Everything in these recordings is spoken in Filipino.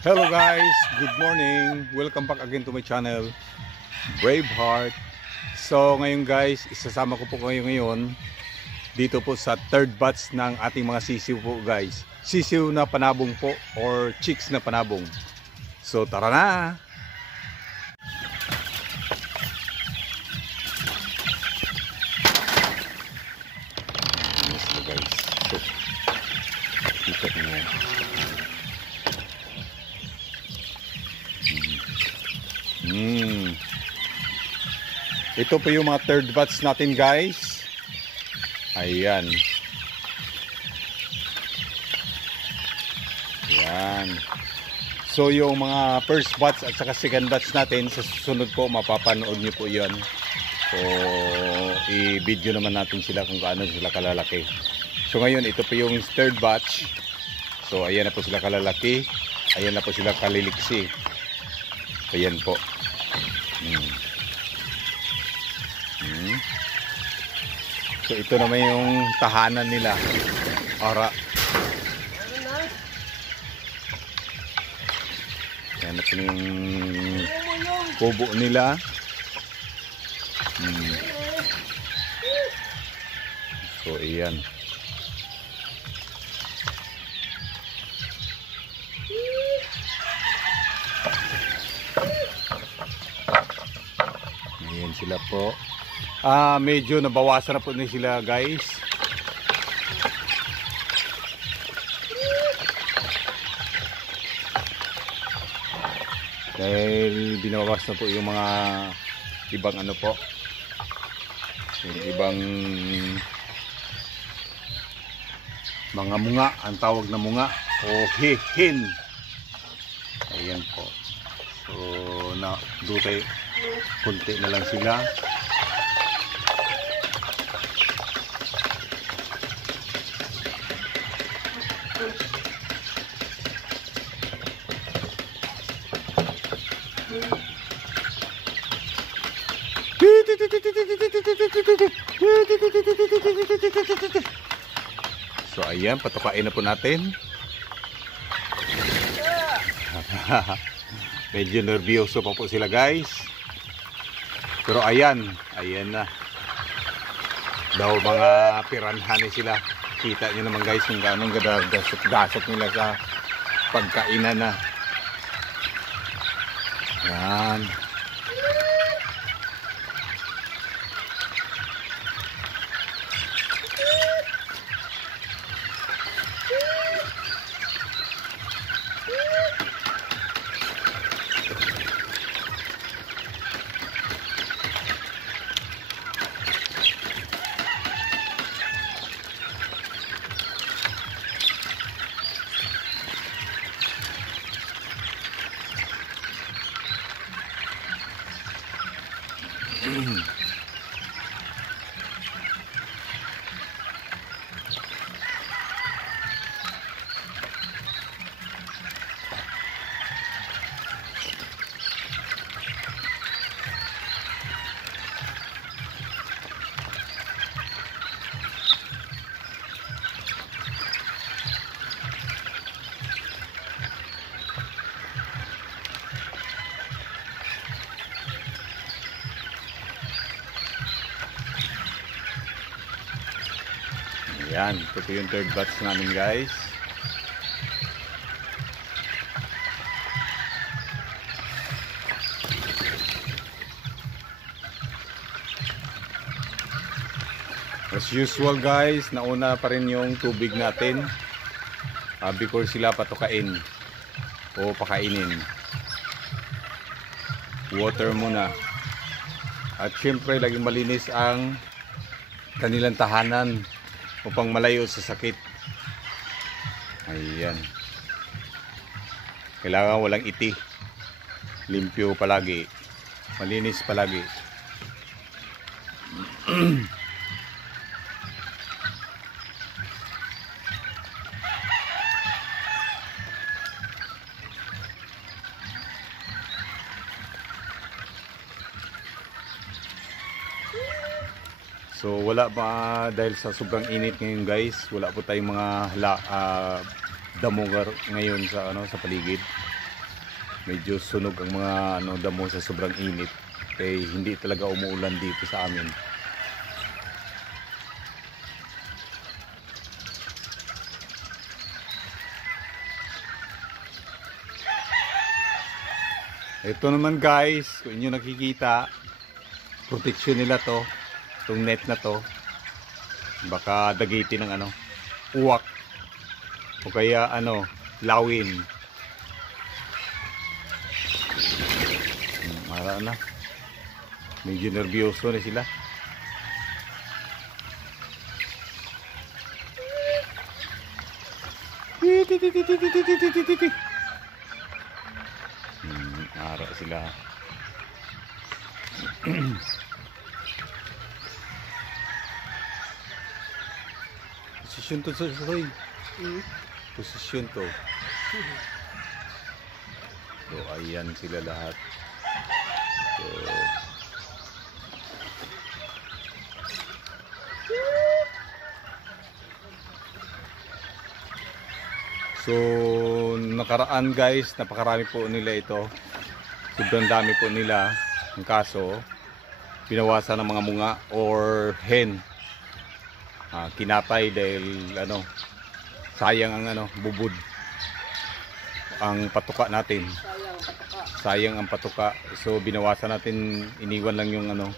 Hello guys, good morning. Welcome back again to my channel, Braveheart. So ngayon guys, isasama ko po kayo ngayon dito po sa third batch ng ating mga sisiw po guys. Sisiw na panabong po or chicks na panabong. So tara na! Yes guys. So, kita nyo. Ito po yung mga third batch natin guys. Ayan. Ayan. So yung mga first batch at saka second batch natin, sa susunod po mapapanood nyo po yun. So i-video naman natin sila kung gaano sila kalalaki. So ngayon ito po yung third batch. So ayan na po sila kalalaki. Ayan na po sila kaliliksi. Ayan po. So ito naman yung tahanan nila. Ara. Ayan na po yung kubo nila. So ayan. Ayan sila po. Medyo nabawasan na po na sila guys. Dahil binabawas na po yung mga ibang ano po. Yung ibang mga munga, ang tawag na munga o hihin. Ayan po. So na dutay kunti na lang sila. So ayan, patukain na po natin. Medyo nervyoso pa po sila guys. Pero ayan, ayan na. Daw mga piranhani sila. Kita nyo naman guys kung gano'ng gasok nila sa pagkainan na. Ayan. Ayan, ito po yung third batch namin guys. As usual guys, nauna pa rin yung tubig natin before sila patukain o pakainin. Water muna. At syempre laging malinis ang kanilang tahanan upang malayo sa sakit. Ayan. Kailangan walang iti. Limpyo palagi. Malinis palagi. So wala pa, dahil sa sobrang init ngayon guys, wala po tayong mga damugar ngayon sa sa paligid. medyo sunog ang mga ano, damo sa sobrang init. Kaya hindi talaga umuulan dito sa amin. Ito naman guys, kung inyo nakikita, protection nila to, itong net na to. Baka dagitin ng ano, uwak o kaya ano, lawin. Mara na. Medyo nervyoso na sila. Ara sila. Posisyon to sa soy. Posisyon to. So ayan sila lahat. So nakaraan guys, napakarami po nila ito. Sobrang dami po nila. Ang kaso, pinawasan ng mga munga or hen. Kinatay dahil ano, sayang ang ano, bubud. Ang patuka natin. Sayang ang patuka. So binawasan natin, iniwan lang yung ano,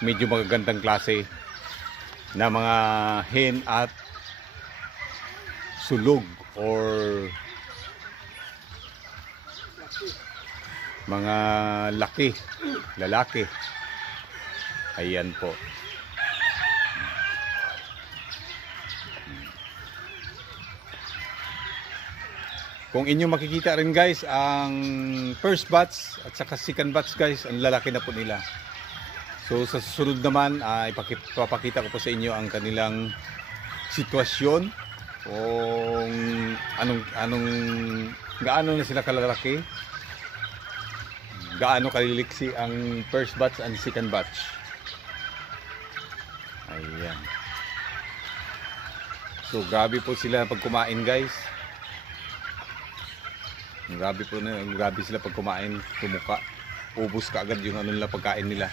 medyo magagandang klase na mga hen at sulog or mga lalaki. Ayan po. Kung inyo makikita rin guys, ang first batch at saka second batch guys, ang lalaki na po nila. So sa susunod naman, ipapakita ko po sa inyo ang kanilang sitwasyon. Kung gaano na sila kalalaki, gaano kaliliksi ang first batch and second batch. Ayan. So grabe po sila pag kumain guys. Grabe sila pag kumain, tumuka. Ubus ka agad yung ano nila, pagkain nila.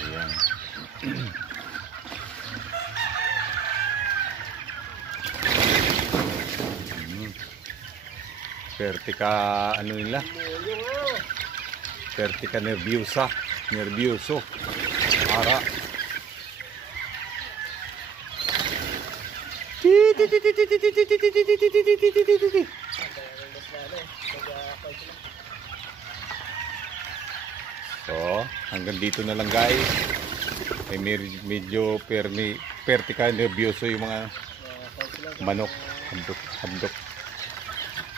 Ayan. Vertica ano nila? Vertica nervioso. Ara. So, hanggang dito na lang guys. Ay medyo vertica nervioso yung mga manok, handok.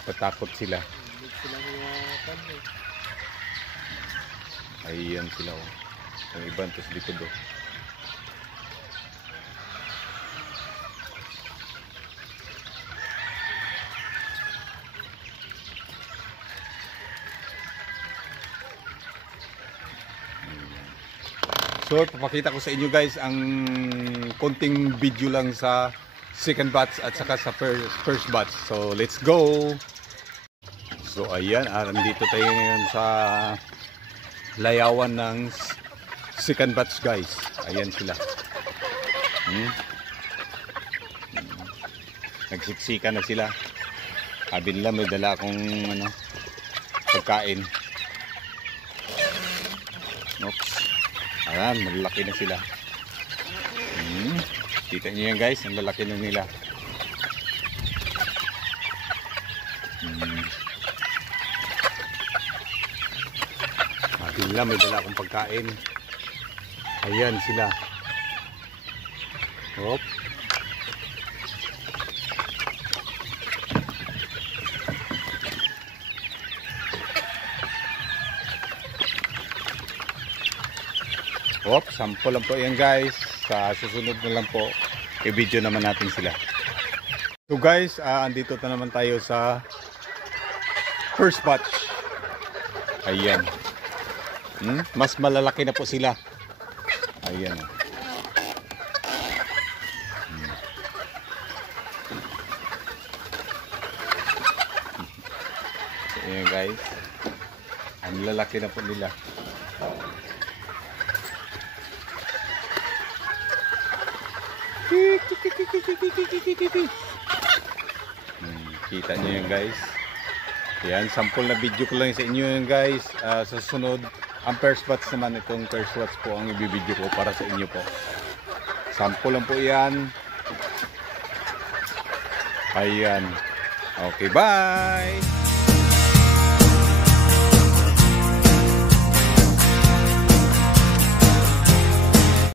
Tatakot sila. Ayan sila oh. Yung iba to sa likod oh. So papakita ko sa inyo guys ang konting video lang sa second batch at saka sa first batch. So let's go. So ayan, nandito tayo ngayon sa layawan ng second batch guys. Ayan sila. Nagsiksika na sila. Sabi nila may dala akong ano, pagkain. Oops. Ayan, malaki na sila. Kita nyo yan guys, ang lalaki na nila. Sabi nila may dala akong pagkain. Ayan sila. Hop. Hop, sample lang po yan guys. Sa susunod na lang po, i-video naman natin sila. So guys, andito na naman tayo sa first batch. Ayan. Mas malalaki na po sila. Ayan. Ayan guys. Ang lalaki na po nila. Kita nyo yan guys. Yan, sample na video ko lang sa inyo yan guys. Sa susunod, ang first watch naman, itong first watch po ang ibibideo ko para sa inyo po. Sample lang po yan. Ayan. Okay, bye!